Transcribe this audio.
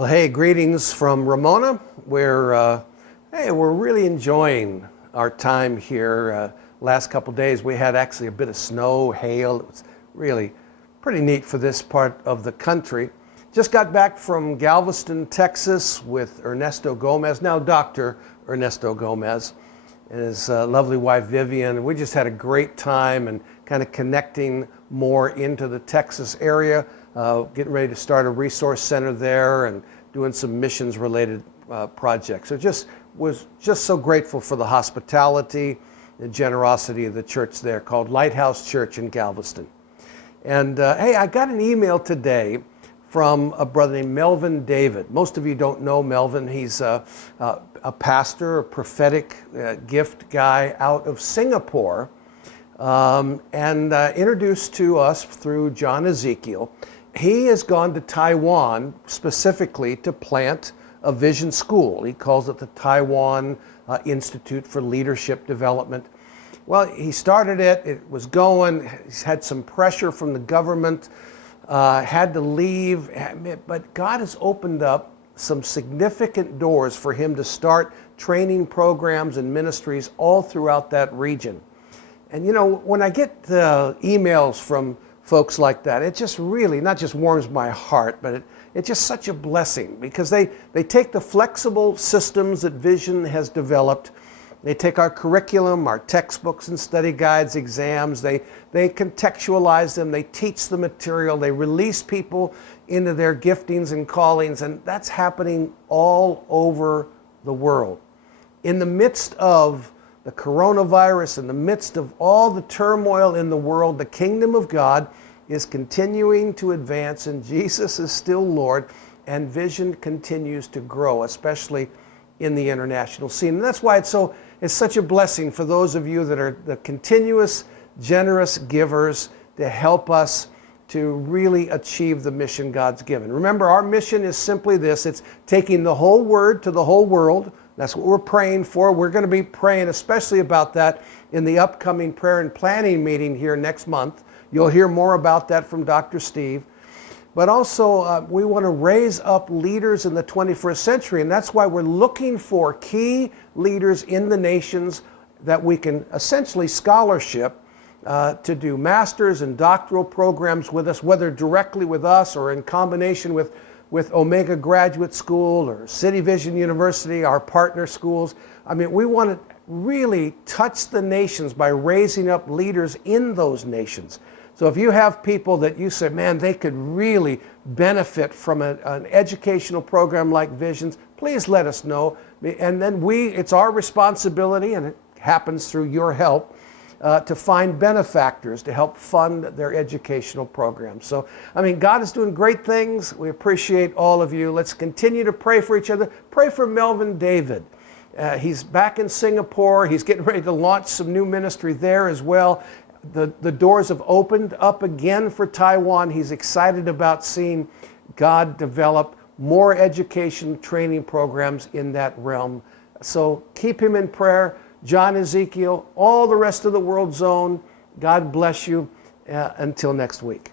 Well, hey, greetings from Ramona. We're really enjoying our time here. Last couple days we had actually a bit of snow, hail. It was really pretty neat for this part of the country. Just got back from Galveston, Texas with Ernesto Gomez, now Dr. Ernesto Gomez, and his lovely wife Vivian. We just had a great time and kind of connecting more into the Texas area. Getting ready to start a resource center there and doing some missions related projects. So was just so grateful for the hospitality and generosity of the church there called Lighthouse Church in Galveston. And hey, I got an email today from a brother named Melvin David. Most of you don't know Melvin. He's a pastor, a prophetic gift guy out of Singapore, and introduced to us through John Ezekiel. He has gone to Taiwan specifically to plant a vision school. He calls it the Taiwan Institute for Leadership Development. Well, he started it. It was going. He's had some pressure from the government, had to leave, but God has opened up some significant doors for him to start training programs and ministries all throughout that region. And you know, when I get emails from folks like that, it just really not just warms my heart, but it's just such a blessing because they take the flexible systems that Vision has developed. They take our curriculum, our textbooks and study guides, exams, they contextualize them, they teach the material, they release people into their giftings and callings, and that's happening all over the world. In the midst of the coronavirus, in the midst of all the turmoil in the world, the kingdom of God is continuing to advance, and Jesus is still Lord, and Vision continues to grow, especially in the international scene. And that's why it's such a blessing for those of you that are the continuous, generous givers to help us to really achieve the mission God's given. Remember, our mission is simply this. It's taking the whole word to the whole world. That's what we're praying for. We're going to be praying especially about that in the upcoming prayer and planning meeting here next month. You'll hear more about that from Dr. Steve. But also, we want to raise up leaders in the 21st century, and that's why we're looking for key leaders in the nations that we can essentially scholarship to do master's and doctoral programs with us, whether directly with us or in combination with Omega Graduate School or City Vision University, our partner schools. I mean, we want to really touch the nations by raising up leaders in those nations. So if you have people that you say, man, they could really benefit from an educational program like Visions, please let us know. And then it's our responsibility, and it happens through your help, to find benefactors to help fund their educational programs. So, I mean, God is doing great things. We appreciate all of you. Let's continue to pray for each other. Pray for Melvin David. He's back in Singapore. He's getting ready to launch some new ministry there as well. The doors have opened up again for Taiwan. He's excited about seeing God develop more education training programs in that realm. So keep him in prayer. John Ezekiel, all the rest of the World Zone, God bless you. Until next week.